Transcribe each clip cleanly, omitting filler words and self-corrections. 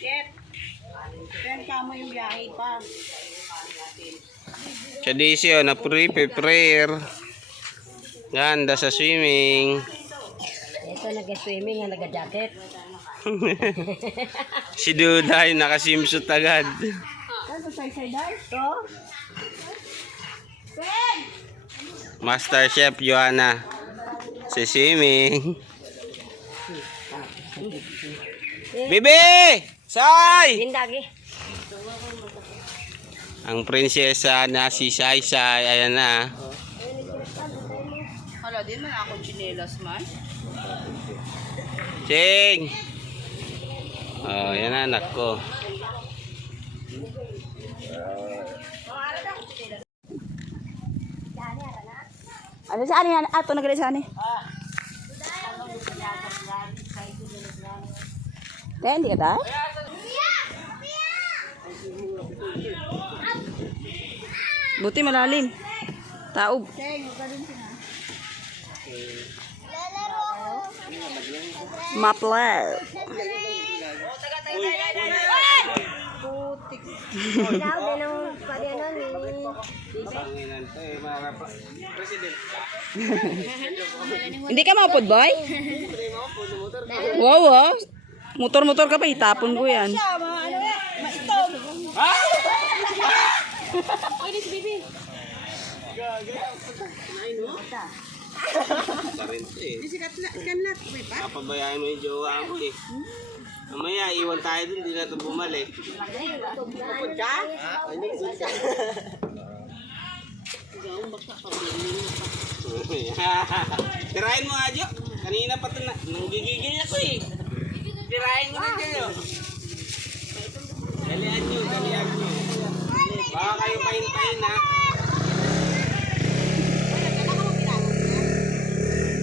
Chef. Then kamo yung biyahe pa. Siya DC na prepare. Ganda sa swimming. Ito nag-swimming, nag-jacket. Si Duday naka-swimsuit agad. Ano sa side to? Master Chef Joanna. Si swimming. Bibi! Say! Lindagi. Ang prinsesa na si Sai Sai. Ayan na. Hala, din man ako chinelas man. Ching! Oh, yan na anak ko. Ano sa ani? Ato nagali sa ani? Hindi ka tayo? Buti malalim. Taob. Mapler. Hindi ka maupod, boy? Wow, wow. Motor-motor ka pa, itapon ko yan. Papabayaan mo yung jowa mo eh. Mamaya, iwan tayo dun, di na ito bumalik. Upod ka? Tirahin mo, Adyo. Kanina pa ito na. Nanggigigil ako eh. Tirahin mo na kayo. Dalihan nyo, dalihan nyo. Baka kayo pahintayin ha.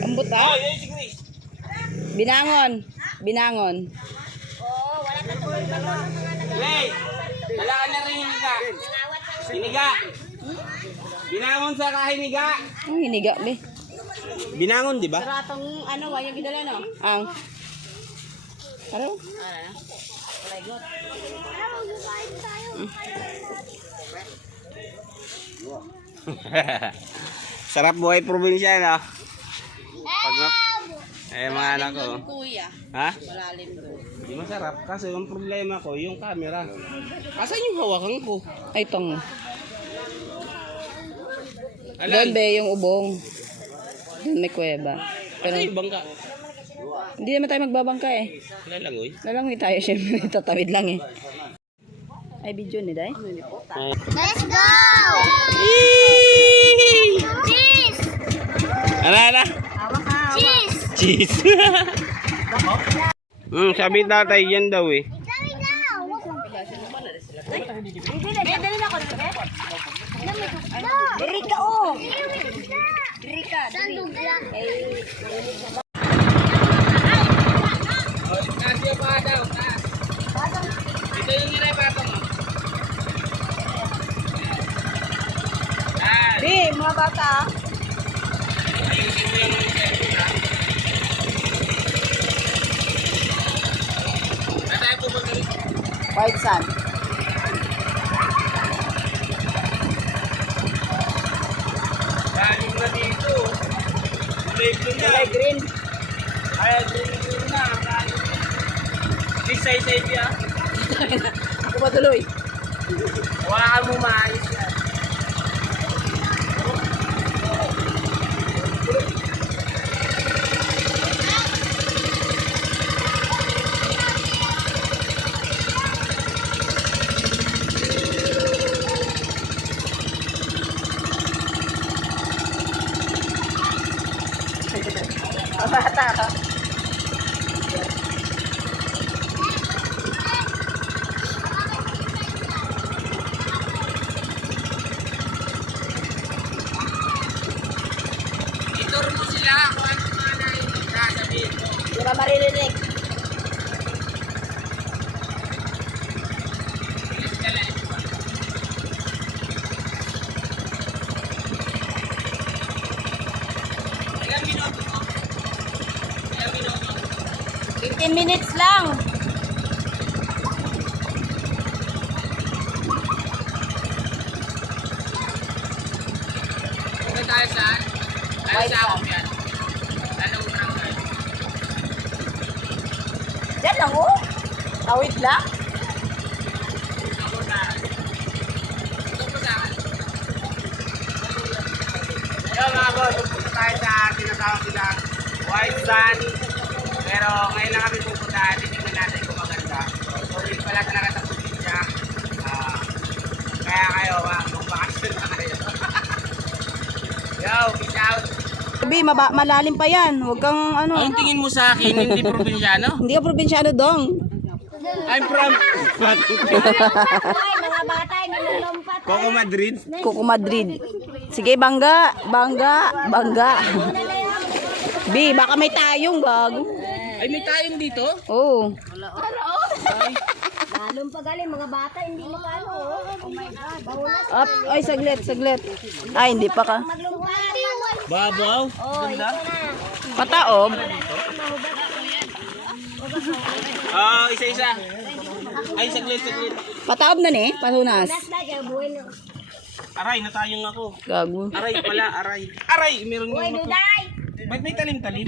Ambot ha? Oh, yun si Chris. Binangon. Binangon. Hey, dala ka na rin hiniga. Hiniga. Binangon sa kahiniga. Ang hiniga, be. Binangon, di ba? Karatong ano, wayang gidala no? Ang. Ano? Sarap buhay probinsya, no? Pag mga anak ko. Kuya. Ha? Malalim doon. Di masarap kasi yung problema ko, yung camera. Asan yung hawakan ko? Ay, tong. Alan? Doon, be, yung ubong. Doon may kuweba. Pero Ano yung bangka? hindi naman tayo magbabangka eh. Lalangoy. Lalangoy tayo, syempre. Tatawid lang eh. Ay, video ni Day. Let's go! Cheese! Ano? Cheese! Cheese. Sabi tatay yan daw eh. Dali daw! Dali na ako. Diri ka oh! Diri ka. Sandog lang. Kasi pa daw. Ito yung nilay patong. Di, mga bata. White sand. Galing na dito. Kulay green. Ay, green na. Say niya. Ako ba tuloy? Hawakan mo maayos yan. Bata ka. Itur mo sila kung ano mga sasabihin mo. Di ba maririnig? Ilang minuto mo? 15 minutes lang. White sand. Diyan lang oh. Awit lang. Yo mga boss, pupunta tayo sa tinatawag nila White Sand. Pero ngayon lang kami pupunta, titignan natin kung maganda. So yun pala talaga sa probinsya. Kaya kayo, magbakasyon na kayo. Yo, peace out! Sabi, malalim pa yan. Huwag kang ano. Ang tingin mo sa akin, hindi probinsyano? Hindi ka probinsyano dong. I'm from Ay, mga bata, hindi mo lompat. Coco Madrid. Coco Madrid. Sige, bangga. Bi, baka may tayong gago. Ay, may tayong dito? Oo. Lalong pagaling, mga bata, hindi mo paano. Oh my God. Bahulas. Up. Ay, saglit. Ay, hindi pa ka. Maglumpat. Babaw. Oh, ito na. Pataob. Isa-isa. Ay, saglit. Pataob na ni, pahunas. Last na, kaya buhay na. Aray, natayong ako. Gago. Aray pala, aray. Aray, meron Buhay, yung... duday. Ba't may talim-talim?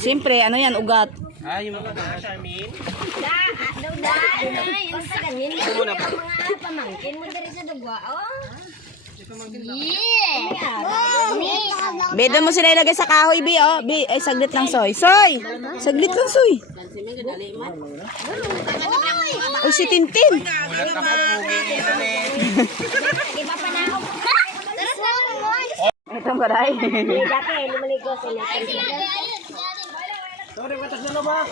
Siyempre, ano yan, ugat. Ay, yung mga Charmin. Duday. Ang sakangin. Mga pamangkin mo dari sa dugwa, oh. Yeah. Be, doon mo sila ilagay sa kahoy, Bi, oh. Bi, ay, saglit lang, Soy. Soy! Saglit lang, Soy. Uy, si Tintin. Ulat ako, pugi nila Iba pa na ako. Ito ba, Ray? Dati, lumaligo sila. Sorry, batas na ba?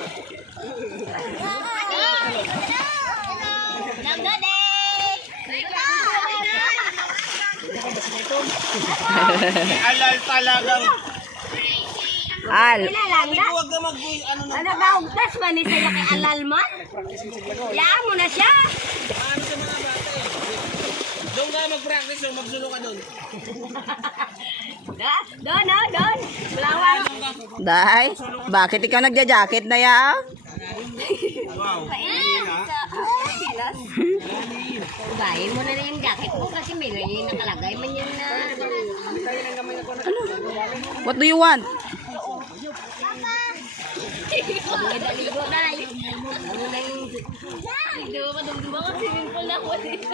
Alal talagang. Al. Huwag ka ano na. Ano ba, ugtas man ni sa'yo kay Alal man? Yaan mo na siya. Ano sa mga bata eh. Doon ka mag-practice o magsulo ka doon. Doon, oh, doon. Bulawan. Day, bakit ikaw nagja-jacket na ya? Wow. Ubahin mo na yung jacket mo kasi may nakalagay man yan na. What do you want? Ligo na. Ano na yung... Hindi mo madumduma ko swimming pool na ako dito.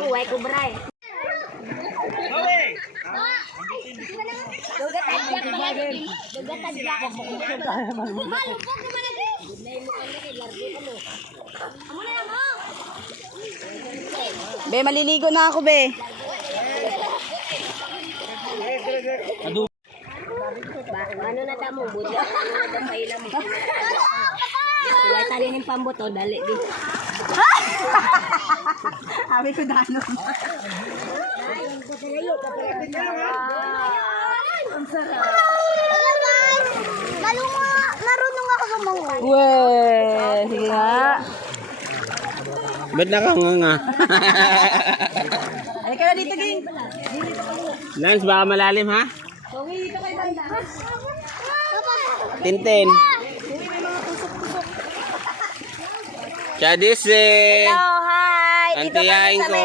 Uway ko, Bray. Dugat tagyak pa lagi. Dugat tagyak. Malupok naman lagi. Amo na mo. Be, maliligo na ako, Be. Ano na damo? Buti ako na sa ilang mo. Uway tali ng pambuto. Dali di. Sabi ko danon. Ang sarap. Marunong ako gumangon. Weh, sige nga. Ba't nakanganga? Ay, ka na dito, Ging. Lance, baka malalim ha? Tintin. Chadise. Hello, hi. Antiyain ko.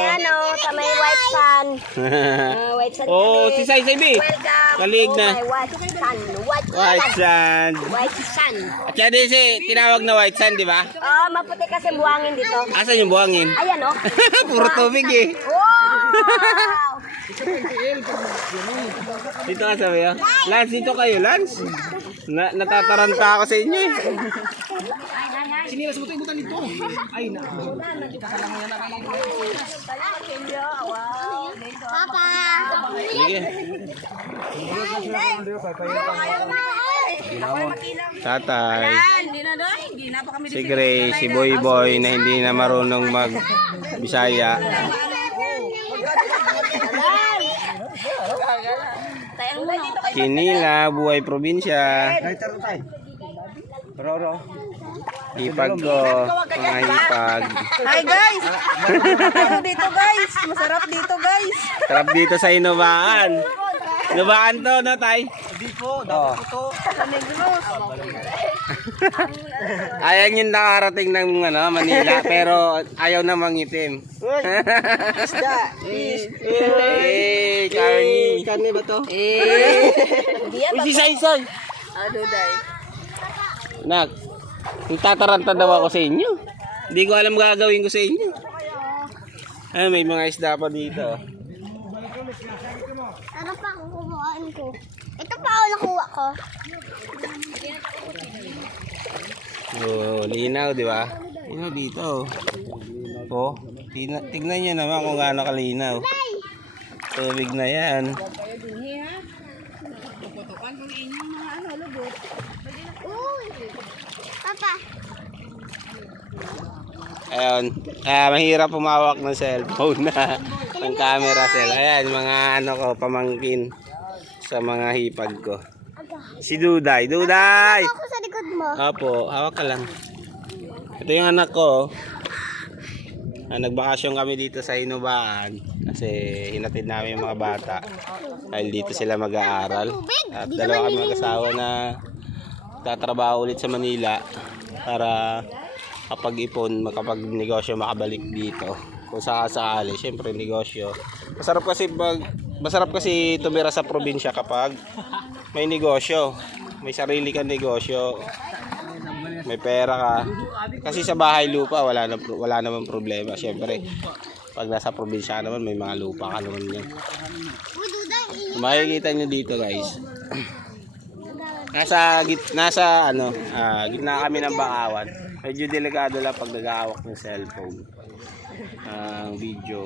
Sa may white sand. White sand Oh, si Sai Sai B. Welcome Kalig to na. my white sand. White sand. White sand. Chadise, tinawag na white sand, di ba? Oh, maputi kasi buhangin dito. Asan yung buhangin? Ayan, oh. Puro tubig eh. Wow! Dito ka sabi ah. Lance, dito kayo, Lance. Natataranta ako sa inyo eh. Sinilas mo ito yung butan dito. Ay na. Papa! Sige. Tatay. Si Gray, si Boy Boy na hindi na marunong mag-Bisaya. Kinila, buhay probinsya. Hipag ko, mga hipag. Hi, guys. Ano dito, guys? Masarap dito, guys. Sarap dito sa Inubaan. Inubaan to, no, tay? Hindi po, dapat po to. Sa Negros. Ayan yung nakarating ng ano, Manila, pero ayaw na mangitim. Isda. Carney. Karne ba to? Hindi yan. Uy, si Saysay. Ano, day? Nak, tataranta daw ako sa inyo. Hindi ko alam gagawin ko sa inyo. Ay, may mga isda pa dito. Ano pa ang kukuhaan ko? Ito pa ang nakuha ko. Oh, linaw, di ba? Linaw dito. Oh, tignan nyo naman kung gaano kalinaw. Tubig na yan. Uy! Papa! Ayun, mahirap pumawak ng cellphone na ng camera cell. Ayan, mga ano ko, pamangkin sa mga hipag ko. Si Duday. Duday! Ako sa likod mo. Opo, hawak ka lang. Ito yung anak ko. Nagbakasyon kami dito sa Inubaan kasi hinatid namin yung mga bata dahil dito sila mag-aaral. At dalawa kami mag-asawa na tatrabaho ulit sa Manila para kapag ipon, makapag-negosyo, makabalik dito. Kung sakasakali, syempre negosyo. Masarap kasi tumira sa probinsya kapag may negosyo. May sarili kang negosyo. May pera ka. Kasi sa bahay lupa, wala namang problema. Syempre, pag nasa probinsya naman, may mga lupa ka naman yan. Uy, Duday! Makikita nyo dito, guys. Gitna kami ng bakawan. Medyo delikado lang pag nag-aawak ng cellphone. Video.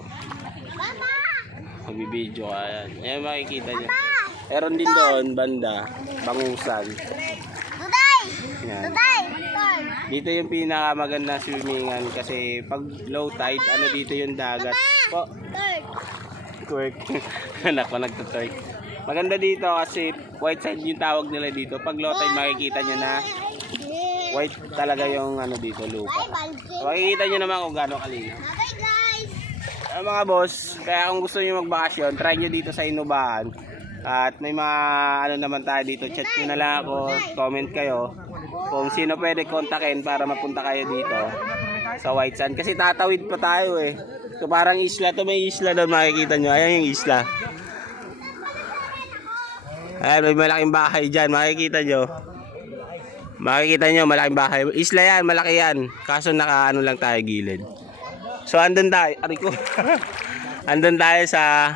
Magbibideo ka yan. Ayan, makikita nyo. Meron din doon, banda, bangusan. Duday! Yan. Duday! Dito yung pinakamaganda swimmingan kasi pag low tide, ano dito yung dagat. Po, twerk. Anak ko nagtutwerk. Maganda dito kasi white side yung tawag nila dito. Pag low tide makikita nyo na white talaga yung ano dito, lupa. Makikita nyo naman kung gaano kalinaw. Okay, guys! Mga boss, kaya kung gusto nyo magbakasyon, try nyo dito sa Inubaan. At may mga ano naman tayo dito, chat nyo na lang ako, comment kayo kung sino pwede kontakin para mapunta kayo dito sa White Sand. Kasi tatawid pa tayo eh. So parang isla to, may isla doon makikita nyo. Ayan yung isla. Ayan, may malaking bahay dyan, makikita nyo. Makikita nyo, malaking bahay. Isla yan, malaki yan. Kaso naka ano lang tayo gilid. So andun tayo, ariko. Andun tayo sa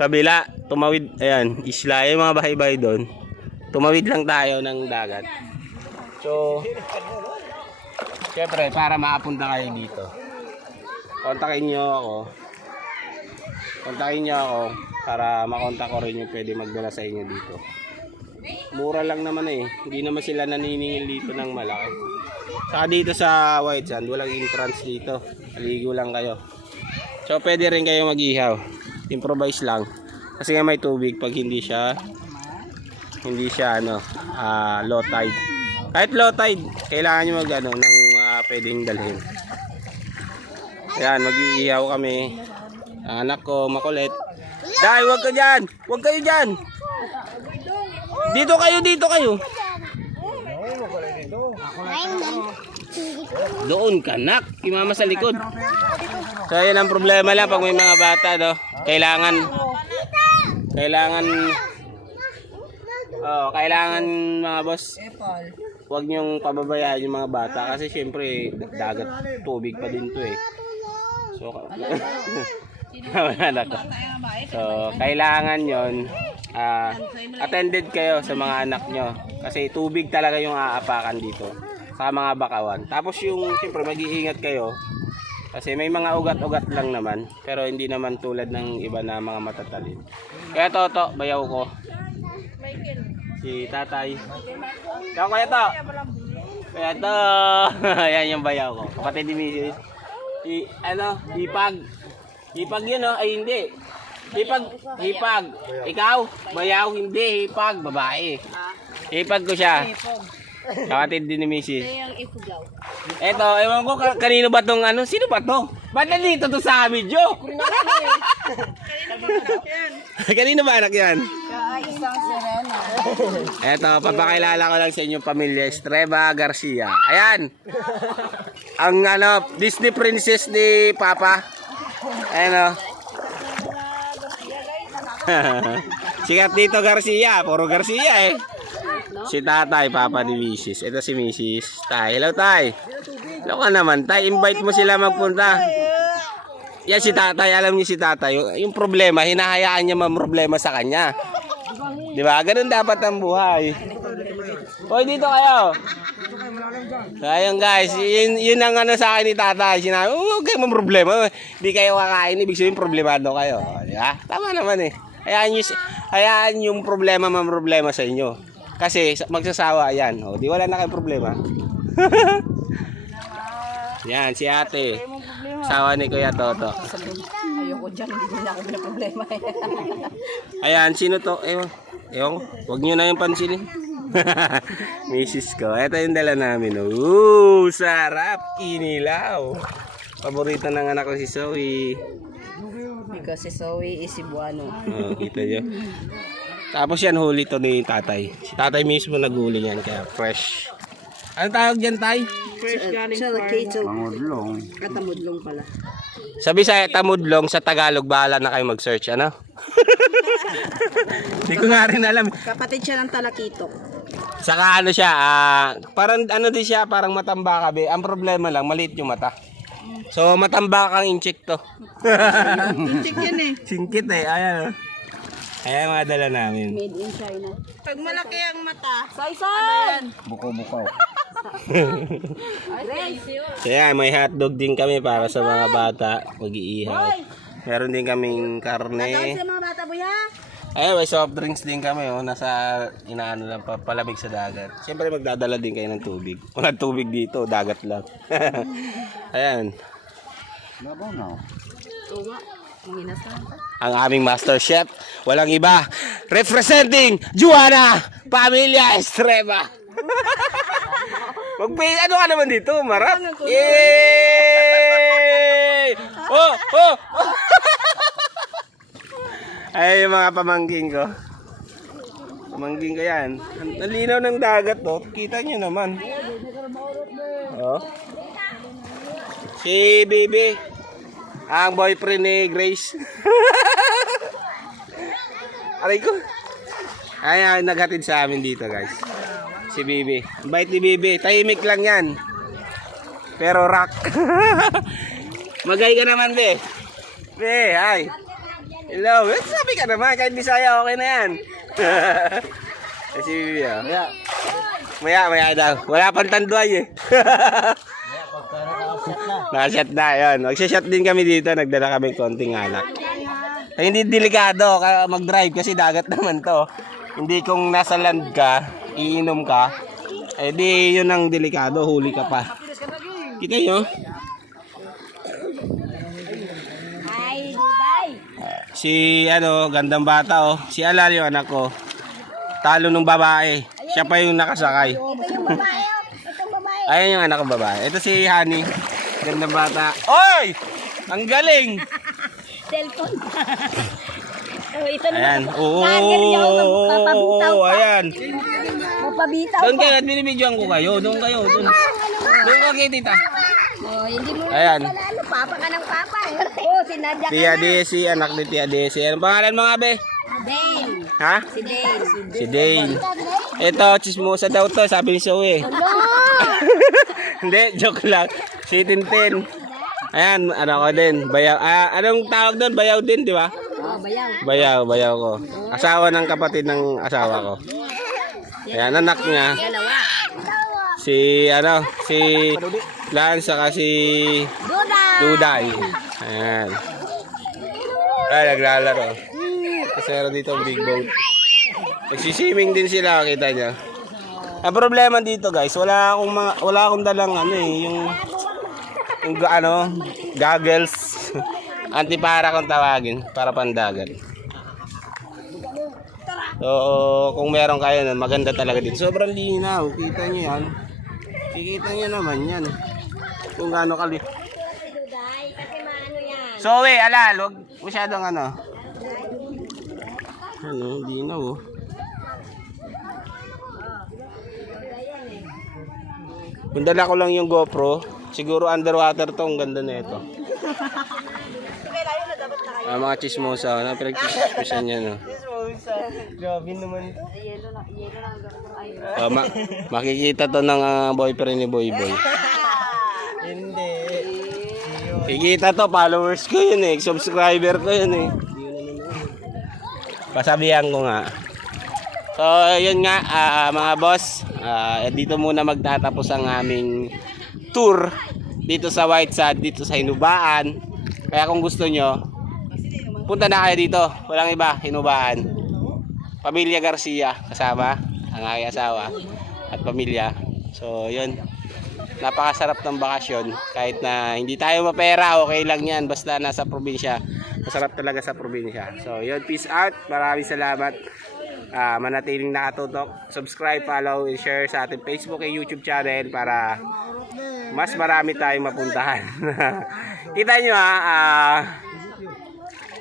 kabila, tumawid, ayan, isla, yung mga bahay-bahay doon. Tumawid lang tayo ng dagat. So, syempre, para makapunta kayo dito, kontakin nyo ako. Kontakin nyo ako para makontak ko rin yung pwede magdala sa inyo dito. Mura lang naman eh. Hindi naman sila naniningil dito ng malaki. Saka dito sa White Sand, walang entrance dito. Aligo lang kayo. So, pwede rin kayo mag-ihaw. Improvise lang kasi nga may tubig pag hindi siya low tide. Kahit low tide kailangan nyo mag ng pwedeng dalhin. Ayan, mag-iihaw kami. Ang anak ko makulit. Dai, wag ka dyan, wag kayo dyan. Dito kayo. Doon ka, nak, imama sa likod. So yun ang problema lang pag may mga bata, no? Kailangan mga boss, huwag nyong pababayaan yung mga bata kasi syempre dagat, tubig pa din to eh. So kailangan yon attended kayo sa mga anak nyo kasi tubig talaga yung aapakan dito sa mga bakawan. Tapos yung syempre mag-iingat kayo kasi may mga ugat-ugat lang naman pero hindi naman tulad ng iba na mga matatalin. Kaya Toto, bayaw ko. Si Tatay. Kaya to. Ayan yung bayaw ko. Kapatid ni Mrs. Hipag yun, no? Ay, hindi. Hipag. Ikaw, bayaw, hindi. Hipag, babae. Hipag ko siya. Kapatid din ni Mrs. Eto, ewan ko kanino ba tong ano? Sino ba to? Ba't nandito to sa video? Kanino ba anak yan? Isang sirena. Eto, papakilala ko lang sa inyong pamilya, Estreba Garcia. Ayan. Ang Disney princess ni Papa. Ayan o. Sikat dito Garcia, puro Garcia eh. Si tatay, Papa ni Mrs. Ito si Mrs. Tay. Hello Tay. Hello ka naman Tay, invite mo sila magpunta. Yan si tatay, alam niyo si tatay, yung problema, hinahayaan niya problema sa kanya. Di ba? Ganun dapat ang buhay. Hoy, dito kayo. Ayun guys, yun ang sa akin ni tatay. Sinabi, huwag kayo problema. Hindi kayo kakain, ibig sabihin problemado kayo. Di ba? Tama naman eh. Hayaan yung problema sa inyo. Kasi magsasawa yan. O, di wala na kayong problema. Yan, si ate. Sawa ni Kuya Toto. Ayoko dyan, hindi na ako problema. Ayan, sino to? Ewan, huwag nyo na yung pansinin. Mrs. ko. Ito yung dala namin. Sarap. Inilaw. Paborito ng anak ko si Zoe. Because si Zoe is Cebuano. Kita nyo. Tapos yan, huli to ni tatay. Si tatay mismo naghuli yan, kaya fresh. Anong tawag dyan, tay? Fresh galing farm. Tamudlong. Katamudlong pala. Sabi sa tamudlong, sa Tagalog, bahala na kayo mag-search, ano? Hindi ko nga rin alam. Kapatid siya ng talakitok. Saka siya, parang din siya, parang matambaka be. Ang problema lang, maliit yung mata. So, matambaka kang inchik to. Inchik yan eh. Singkit eh, ayan. Ayan mga dala namin. Made in China. Pag malaki ang mata, Say! Buko-buko. So yan, may hotdog din kami para sa mga bata. Mag-iihaw. Meron din kaming karne. Sa mga bata, buya. Ayun, may soft drinks din kami. Nasa inaano lang, palamig sa dagat. Siyempre magdadala din kayo ng tubig. Walang tubig dito, dagat lang. Ayan. Labaw na. Oo nga. Ang inasahan ka. Ang aming master chef, walang iba, representing Juana Pamilya Estreba. Ano ka naman dito, Marap? Yay! Oh! Ay, yung mga pamangking ko. Pamangking ko yan. Ang linaw ng dagat, oh. Kita nyo naman. Oh. Si Bibi. Ang boyfriend ni Grace. Aray ko. Ay, naghatid sa amin dito, guys. Si Bibi. Ang bait ni Bibi. Tahimik lang yan. Pero rock. Magay ka naman, Be. Be, hi. Hello. Sabi ka naman. Kahit Bisaya, okay na yan. Si Bibi, oh. Maya daw. Wala pang tanduay, eh. Nakasyat na, yun. Magsashot din kami dito. Nagdala kami konting alak. Ay, hindi delikado mag-drive kasi dagat naman to. Hindi kung nasa land ka, iinom ka, eh di yun ang delikado. Huli ka pa. Kita nyo? ay, Duday. Si, gandang bata, oh. Si Alal yung anak ko. Talo nung babae. Siya pa yung nakasakay. Ito yung babae, oh. Itong babae. Ayan yung anak ko babae. Ito si Honey. Gandang bata. Oy! Ang galing! Cellphone. Oh, ito Ayan. naman. Oo. Mapabitaw pa. Ayan. Mapabitaw Doon pa. kayo at binibidyoan ko kayo. Doon kayo. Doon. Doon ka kay tita. Oh, hindi mo Ayan. pala, papa ka ng papa. Oh, sinadya ka Tia na. Desi. Anak ni Tia Desi. Anong pangalan mo nga be? Dane. Ha? Si Dane. Si Dane. Ito, chismosa daw to. Sabi ni Zoe. Hindi, joke lang. Si Tintin. Ayan, ko din. Bayaw. Anong tawag doon? Bayaw din, di ba? Oh, bayaw. Bayaw ko. Asawa ng kapatid ng asawa ko. Ayan, anak niya. Dalawa. Si Lance, saka si Duday. Ayan. Ay, naglalaro. Kasi meron dito ang big boat. Nagsiswimming din sila, kita niya. Ang problema dito, guys, wala akong dalang yung goggles. Antipara kung tawagin, para pandagat. So, kung meron kayo nun, maganda talaga dito. Sobrang linaw, kita niyo yan. Kikita niyo naman yan. Kung gaano kali. Duday, kasi maano yan. So, alal, huwag masyadong ano. Ano, hindi na oh. Kung dala ko lang yung GoPro, siguro underwater to, ang ganda na ito. Mga chismosa, na pinag-chismosan niya, no? Grabe naman to. Makikita to ng boyfriend ni Boy Boy. Hindi. Kikita to, followers ko yun eh, subscriber ko yun eh. Pasabihan ko nga. So, yun nga, mga boss, dito muna magtatapos ang aming tour dito sa White Sand, dito sa Hinubaan. Kaya kung gusto nyo, punta na kayo dito. Walang iba, Hinubaan. Pamilya Garcia, kasama ang aking asawa at pamilya. So, yun. Napakasarap ng bakasyon. Kahit na hindi tayo mapera, okay lang yan. Basta nasa probinsya. Masarap talaga sa probinsya. So, yun. Peace out. Maraming salamat. Manatiling nakatutok. Subscribe, follow, and share sa ating Facebook and YouTube channel para mas marami tayong mapuntahan. Kita nyo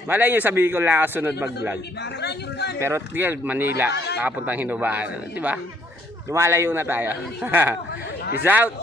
malay nyo sabihin ko lang ako sunod mag-vlog. Pero Manila, nakapuntang Hinubaan. Diba? Lumalayo na tayo. Peace out!